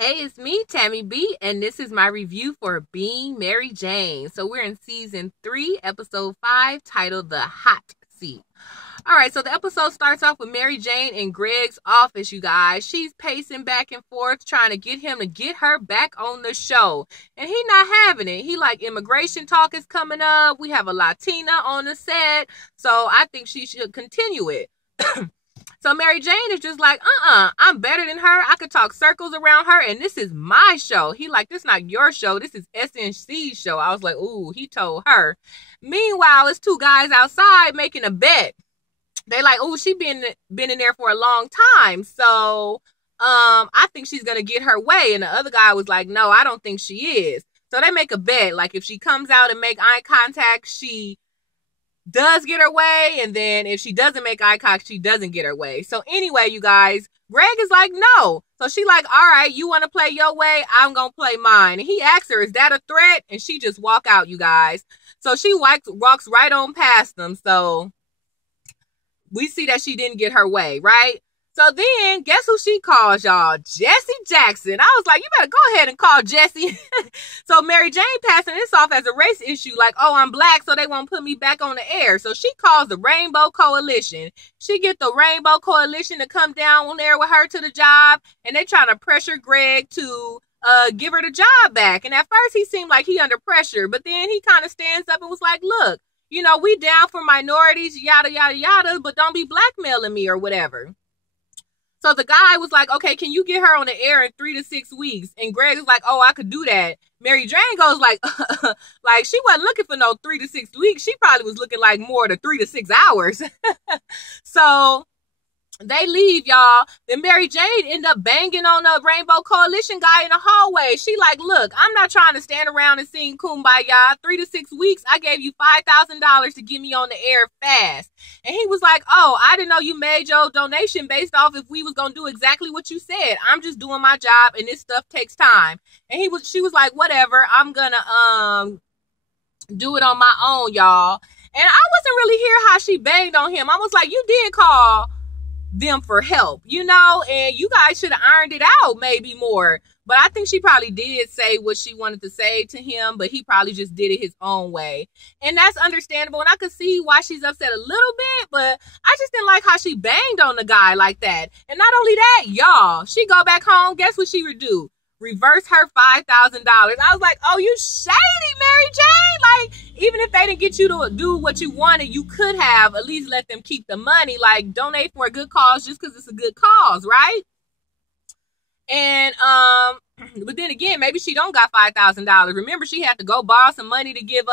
Hey, it's me, Tammy B, and this is my review for Being Mary Jane. So we're in season 3, episode 5, titled The Hot Seat. All right, so the episode starts off with Mary Jane in Greg's office, you guys. She's pacing back and forth, trying to get him to get her back on the show. And he not having it. He like, immigration talk is coming up. We have a Latina on the set. So I think she should continue it. So Mary Jane is just like, I'm better than her. I could talk circles around her, and this is my show. He like, this not your show. This is SNC's show. I was like, ooh, he told her. Meanwhile, it's two guys outside making a bet. They like, ooh, she been in there for a long time. So I think she's going to get her way. And the other guy was like, no, I don't think she is. So they make a bet. Like, if she comes out and make eye contact, she does get her way, and then if she doesn't make eye contact, she doesn't get her way. So anyway, you guys, Greg is like, no. So she like, all right, you want to play your way? I'm going to play mine. And he asks her, is that a threat? And she just walk out, you guys. So she walks right on past them. So we see that she didn't get her way, right? So then, guess who she calls, y'all? Jesse Jackson. I was like, you better go ahead and call Jesse. So Mary Jane passing this off as a race issue, like, oh, I'm black, so they won't put me back on the air. So she calls the Rainbow Coalition. She get the Rainbow Coalition to come down there with her to the job, and they trying to pressure Greg to give her the job back. And at first, he seemed like he under pressure, but then he kind of stands up and was like, look, you know, we down for minorities, yada, yada, yada, but don't be blackmailing me or whatever. So the guy was like, okay, can you get her on the air in 3 to 6 weeks? And Greg is like, oh, I could do that. Mary Jane goes like, like she wasn't looking for no 3 to 6 weeks. She probably was looking like more than 3 to 6 hours. So they leave, y'all. Then Mary Jane end up banging on the Rainbow Coalition guy in the hallway. She like, look, I'm not trying to stand around and sing Kumbaya. 3 to 6 weeks, I gave you $5,000 to get me on the air fast. And he was like, oh, I didn't know you made your donation based off if we was going to do exactly what you said. I'm just doing my job, and this stuff takes time. And she was like, whatever, I'm going to do it on my own, y'all. And I wasn't really hear how she banged on him. I was like, you did call them for help, you know, and you guys should have ironed it out maybe more. But I think she probably did say what she wanted to say to him, but he probably just did it his own way. And that's understandable. And I could see why she's upset a little bit, but I just didn't like how she banged on the guy like that. And not only that, y'all, she go back home. Guess what she would do? Reverse her $5,000. I was like, oh, you shady, Mary Jane. Like, even if they didn't get you to do what you wanted, you could have at least let them keep the money. Like, donate for a good cause just because it's a good cause, right? And but then again, maybe she don't got $5,000. Remember, she had to go borrow some money to give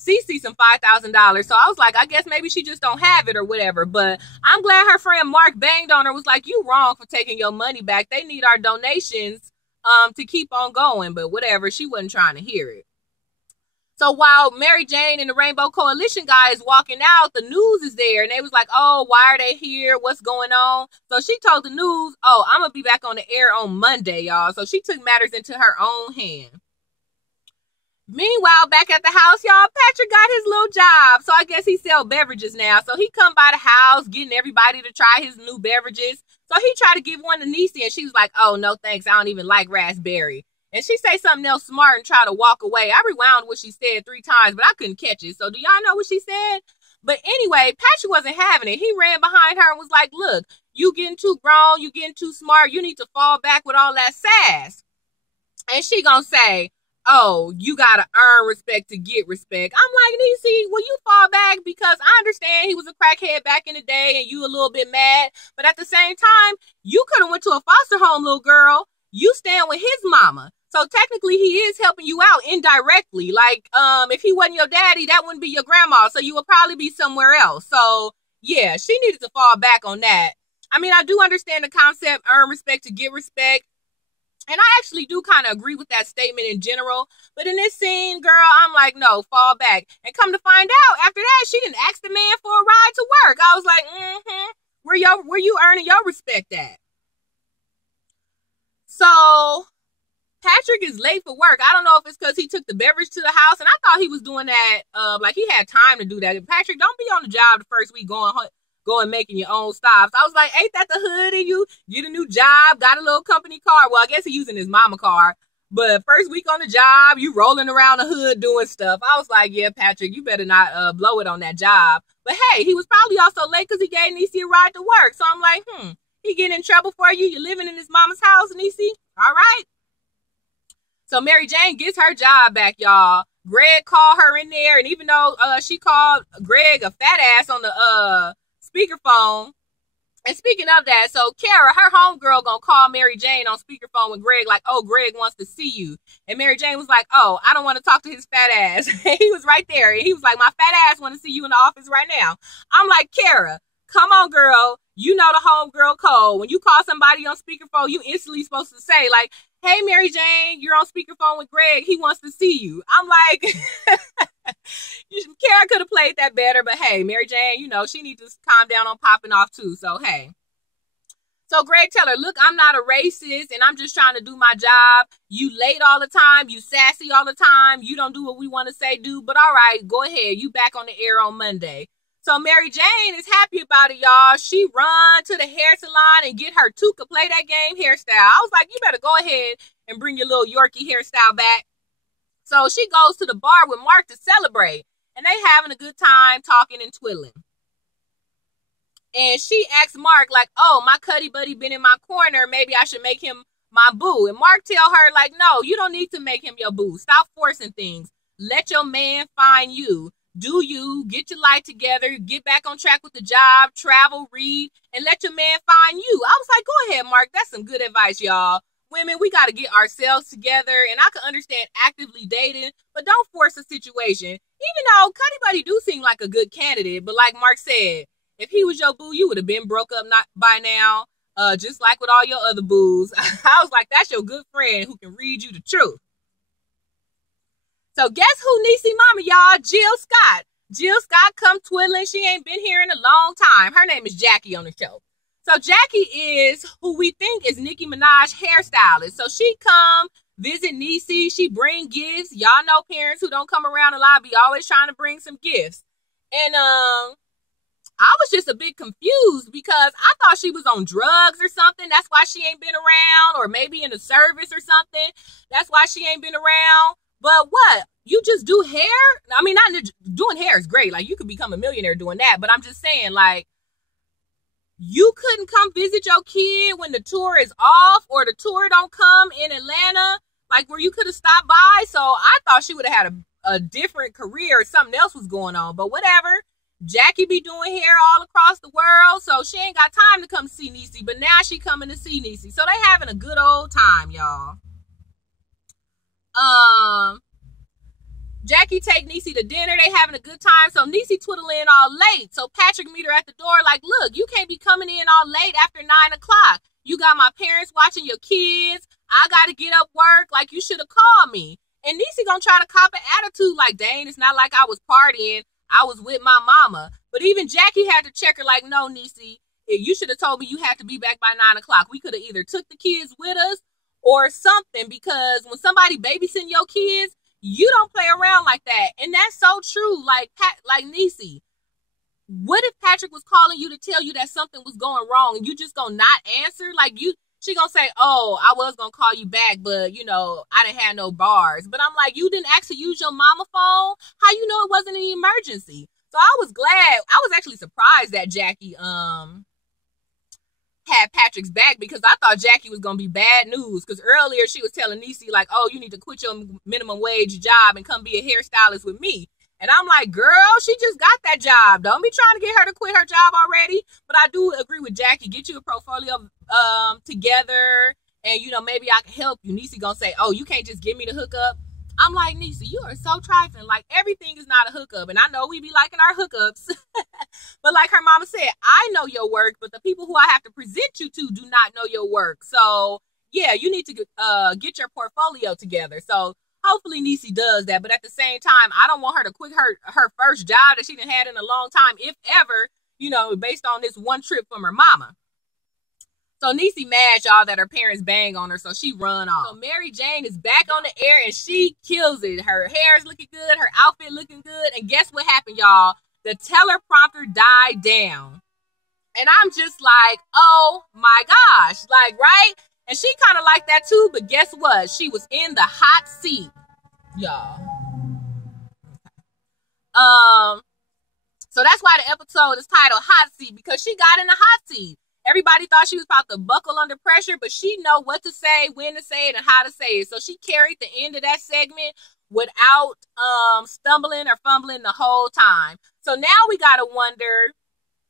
Cece some $5,000. So I was like, I guess maybe she just don't have it or whatever. But I'm glad her friend Mark banged on her, was like, you wrong for taking your money back. They need our donations to keep on going. But whatever, she wasn't trying to hear it. So while Mary Jane and the Rainbow Coalition guy is walking out, the news is there. And they was like, oh, why are they here? What's going on? So she told the news, oh, I'm going to be back on the air on Monday, y'all. So she took matters into her own hand. Meanwhile, back at the house, y'all, Patrick got his little job. So I guess he sell beverages now. So he come by the house, getting everybody to try his new beverages. So he tried to give one to Niecy, and she was like, oh, no, thanks. I don't even like raspberry. And she say something else smart and try to walk away. I rewound what she said 3 times, but I couldn't catch it. So do y'all know what she said? But anyway, Patrick wasn't having it. He ran behind her and was like, look, you getting too grown. You getting too smart. You need to fall back with all that sass. And she gonna say, oh, you gotta earn respect to get respect. I'm like, Niecy, will you fall back? Because I understand he was a crackhead back in the day and you a little bit mad. But at the same time, you could have went to a foster home, little girl. You stand with his mama. So technically he is helping you out indirectly. Like, if he wasn't your daddy, that wouldn't be your grandma. So you would probably be somewhere else. So yeah, she needed to fall back on that. I mean, I do understand the concept, earn respect to get respect. And I actually do kind of agree with that statement in general. But in this scene, girl, I'm like, no, fall back. And come to find out, after that, she didn't ask the man for a ride to work. I was like, where you earning your respect at? So Patrick is late for work. I don't know if it's because he took the beverage to the house, and I thought he was doing that, like he had time to do that. Patrick, don't be on the job the first week going go and making your own stops. I was like, ain't that the hood in you? Get a new job, got a little company car. Well, I guess he's using his mama car. But first week on the job, you rolling around the hood doing stuff. I was like, yeah, Patrick, you better not blow it on that job. But hey, he was probably also late because he gave Niecy a ride to work. So I'm like, he getting in trouble for you? You're living in his mama's house, Niecy? All right. So Mary Jane gets her job back, y'all. Greg called her in there, and even though she called Greg a fat ass on the speakerphone. And speaking of that, so Kara, her homegirl, gonna call Mary Jane on speakerphone with Greg, like, oh, Greg wants to see you. And Mary Jane was like, oh, I don't want to talk to his fat ass. He was right there. And he was like, my fat ass want to see you in the office right now. I'm like, Kara, come on, girl. You know the homegirl code. When you call somebody on speakerphone, you instantly supposed to say, like, hey, Mary Jane, you're on speakerphone with Greg. He wants to see you. I'm like, Kara could have played that better, but hey, Mary Jane, you know, she needs to calm down on popping off too. So, hey. So Greg tell her, look, I'm not a racist and I'm just trying to do my job. You late all the time. You sassy all the time. You don't do what we want to say do. But all right, go ahead. You back on the air on Monday. So Mary Jane is happy about it, y'all. She run to the hair salon and get her Tuka Play That Game hairstyle. I was like, you better go ahead and bring your little Yorkie hairstyle back. So she goes to the bar with Mark to celebrate. And they having a good time talking and twiddling. And she asks Mark, like, oh, my cuddy buddy been in my corner. Maybe I should make him my boo. And Mark tell her, like, no, you don't need to make him your boo. Stop forcing things. Let your man find you. Do you, get your life together, get back on track with the job, travel, read, and let your man find you. I was like, go ahead, Mark. That's some good advice, y'all. Women, we got to get ourselves together, and I can understand actively dating, but don't force a situation. Even though Cuddy Buddy do seem like a good candidate, but like Mark said, if he was your boo, you would have been broke up not by now, just like with all your other boos. I was like, that's your good friend who can read you the truth. So guess who Niecy mama, y'all? Jill Scott. Jill Scott come twiddling. She ain't been here in a long time. Her name is Jackie on the show. So Jackie is who we think is Nicki Minaj hairstylist. So she come visit Niecy. She bring gifts. Y'all know parents who don't come around a lot be always trying to bring some gifts. And I was just a bit confused because I thought she was on drugs or something. That's why she ain't been around, or maybe in the service or something. That's why she ain't been around. But what? You just do hair? I mean, not doing hair is great. Like, you could become a millionaire doing that. But I'm just saying, like, you couldn't come visit your kid when the tour is off or the tour don't come in Atlanta, like where you could have stopped by. So I thought she would have had a different career or something else was going on. But whatever. Jackie be doing hair all across the world, so she ain't got time to come see Niecy. But now she coming to see Niecy. So they having a good old time, y'all. Jackie take Niecy to dinner. They having a good time. So Niecy twiddling all late. So Patrick meet her at the door like, look, you can't be coming in all late after 9 o'clock. You got my parents watching your kids. I got to get up work. Like, you should have called me. And Niecy gonna try to cop an attitude like, dang, it's not like I was partying. I was with my mama. But even Jackie had to check her like, no, Niecy, you should have told me you had to be back by 9 o'clock. We could have either took the kids with us or something, because when somebody babysitting your kids, you don't play around like that. And that's so true. Like Niecy, what if Patrick was calling you to tell you that something was going wrong and you just gonna not answer? Like, she gonna say, oh, I was gonna call you back, but you know, I didn't have no bars. But I'm like, you didn't actually use your mama phone? How you know it wasn't an emergency? So I was glad. I was actually surprised that Jackie had Patrick's back, because I thought Jackie was gonna be bad news. Because earlier she was telling Niecy like, oh, you need to quit your minimum wage job and come be a hairstylist with me. And I'm like, girl, she just got that job. Don't be trying to get her to quit her job already. But I do agree with Jackie. Get you a portfolio together, and you know, maybe I can help you. Niecy gonna say, oh, you can't just give me the hookup. I'm like, Niecy, you are so trifling. Like, everything is not a hookup. And I know we be liking our hookups. But like her mama said, I know your work, but the people who I have to present you to do not know your work. So yeah, you need to get your portfolio together. So hopefully Niecy does that. But at the same time, I don't want her to quit her first job that she done had in a long time, if ever, you know, based on this one trip from her mama. So Niecy mad, y'all, that her parents bang on her, so she run off. So Mary Jane is back on the air, and she kills it. Her hair is looking good, her outfit looking good, and guess what happened, y'all? The teleprompter died down. And I'm just like, oh my gosh, like, right? And she kind of like that too, but guess what? She was in the hot seat, y'all. Um, so that's why the episode is titled Hot Seat, because she got in the hot seat. Everybody thought she was about to buckle under pressure, but she know what to say, when to say it, and how to say it. So she carried the end of that segment without stumbling or fumbling the whole time. So now we gotta wonder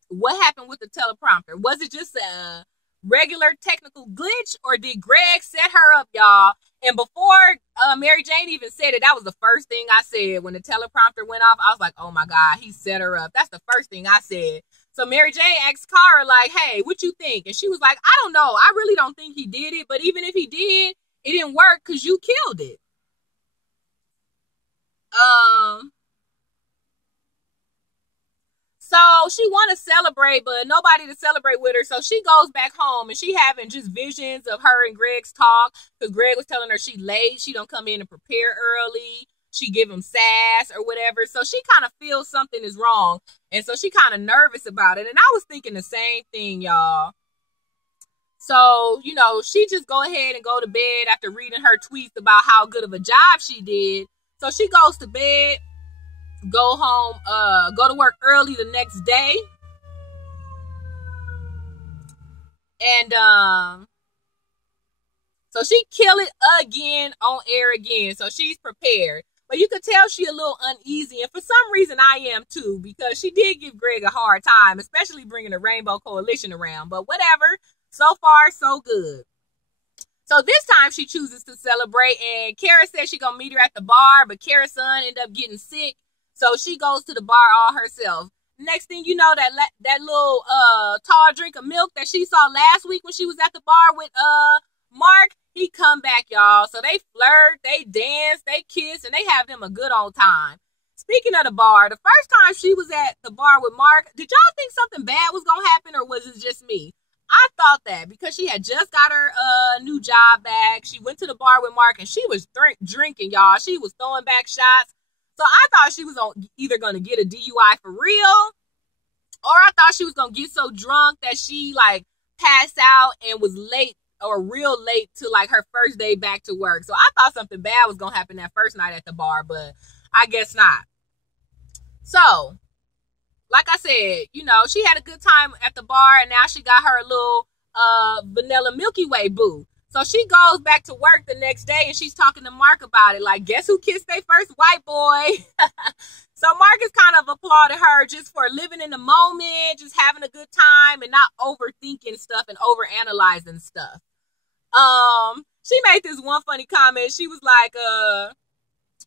what happened with the teleprompter. Was it just a regular technical glitch, or did Greg set her up, y'all? And before Mary Jane even said it, that was the first thing I said. When the teleprompter went off, I was like, oh my God, he set her up. That's the first thing I said. So Mary Jane asked Cara, like, hey, what you think? And she was like, I don't know. I really don't think he did it. But even if he did, it didn't work because you killed it. So she want to celebrate, but nobody to celebrate with her. So she goes back home, and she having just visions of her and Greg's talk, because Greg was telling her she late. She don't come in and prepare early. She give him sass or whatever. So she kind of feels something is wrong. And so she kind of nervous about it. And I was thinking the same thing, y'all. So, you know, she just go ahead and go to bed after reading her tweets about how good of a job she did. So she goes to bed, go home, go to work early the next day. And so she kill it again on air again. So she's prepared. But you could tell she a little uneasy. And for some reason I am too, because she did give Greg a hard time, especially bringing the Rainbow Coalition around. But whatever. So far, so good. So this time she chooses to celebrate, and Kara says she's going to meet her at the bar, but Kara's son ended up getting sick. So she goes to the bar all herself. Next thing you know, that little tall drink of milk that she saw last week when she was at the bar with Mark, he come back, y'all. So they flirt, they dance, they kiss, and they have them a good old time. Speaking of the bar, the first time she was at the bar with Mark, did y'all think something bad was going to happen, or was it just me? I thought that because she had just got her new job back. She went to the bar with Mark, and she was drinking, y'all. She was throwing back shots. So I thought she was either going to get a DUI for real, or I thought she was going to get so drunk that she like passed out and was late, or real late, to like her first day back to work. So I thought something bad was going to happen that first night at the bar, but I guess not. So, like I said, you know, she had a good time at the bar, and now she got her little vanilla Milky Way boo. So she goes back to work the next day, and she's talking to Mark about it. Like, guess who kissed their first white boy? So Marcus kind of applauded her just for living in the moment, just having a good time, and not overthinking stuff and overanalyzing stuff. She made this one funny comment. She was like,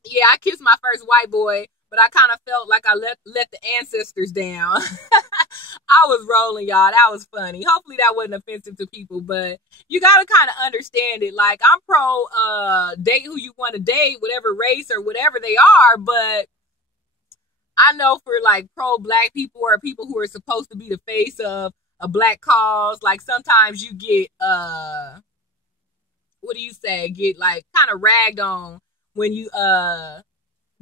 yeah, I kissed my first white boy, but I kind of felt like I let the ancestors down. I was rolling, y'all. That was funny. Hopefully that wasn't offensive to people, but you got to kind of understand it. Like, I'm pro date who you want to date, whatever race or whatever they are, but I know for like pro-black people, or people who are supposed to be the face of a black cause, like sometimes you get, get like kind of ragged on when you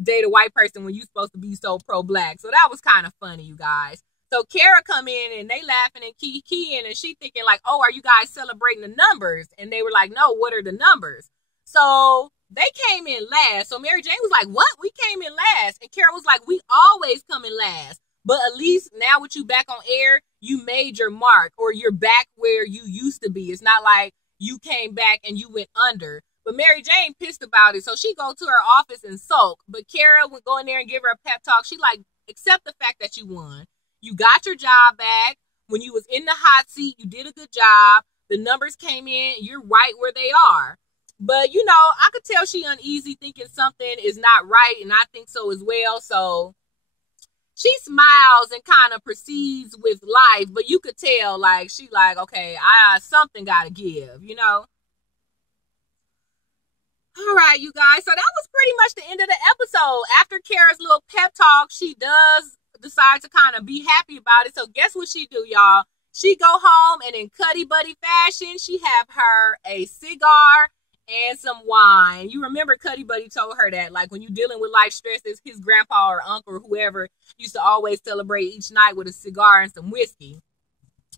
date a white person when you're supposed to be so pro-black. So that was kind of funny, you guys. So Kara come in, and they laughing and keying, and she thinking like, oh, are you guys celebrating the numbers? And they were like, no, what are the numbers? So they came in last. So Mary Jane was like, what? We came in last. And Kara was like, we always come in last. But at least now with you back on air, you made your mark, or you're back where you used to be. It's not like you came back and you went under. But Mary Jane pissed about it. So she go to her office and sulk. But Kara would go in there and give her a pep talk. She like, accept the fact that you won. You got your job back. When you was in the hot seat, you did a good job. The numbers came in. You're right where they are. But, you know, I could tell she uneasy, thinking something is not right. And I think so as well. So she smiles and kind of proceeds with life. But you could tell, like, she like, okay, something got to give, you know. All right, you guys. So that was pretty much the end of the episode. After Kara's little pep talk, she does decide to kind of be happy about it. So guess what she do, y'all? She go home, and in Cuddy Buddy fashion, she have her a cigar and some wine. You remember Cuddy Buddy told her that, like, when you're dealing with life stresses, his grandpa or uncle or whoever used to always celebrate each night with a cigar and some whiskey.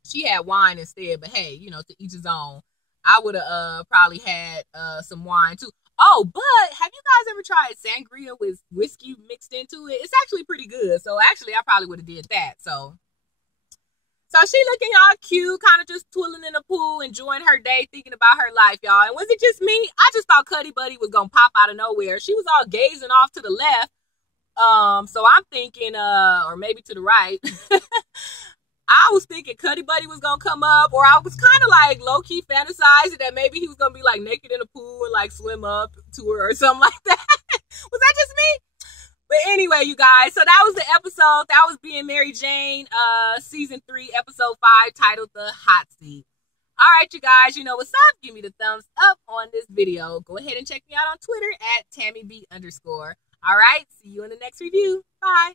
She had wine instead, but hey, you know, to each his own. I would have probably had some wine too. Oh, but have you guys ever tried sangria with whiskey mixed into it? It's actually pretty good. So actually, I probably would have did that. So she looking all cute, kind of just twirling in the pool, enjoying her day, thinking about her life, y'all. And was it just me? I just thought Cuddy Buddy was gonna pop out of nowhere. She was all gazing off to the left. So I'm thinking, or maybe to the right. I was thinking Cuddy Buddy was gonna come up, or I was kind of like low key fantasizing that maybe he was gonna be like naked in the pool and like swim up to her or something like that. Was that just me? But anyway, you guys, so that was the episode. That was Being Mary Jane, season 3, episode 5, titled The Hot Seat. All right, you guys, you know what's up. Give me the thumbs up on this video. Go ahead and check me out on Twitter at TammyB_. All right, see you in the next review. Bye.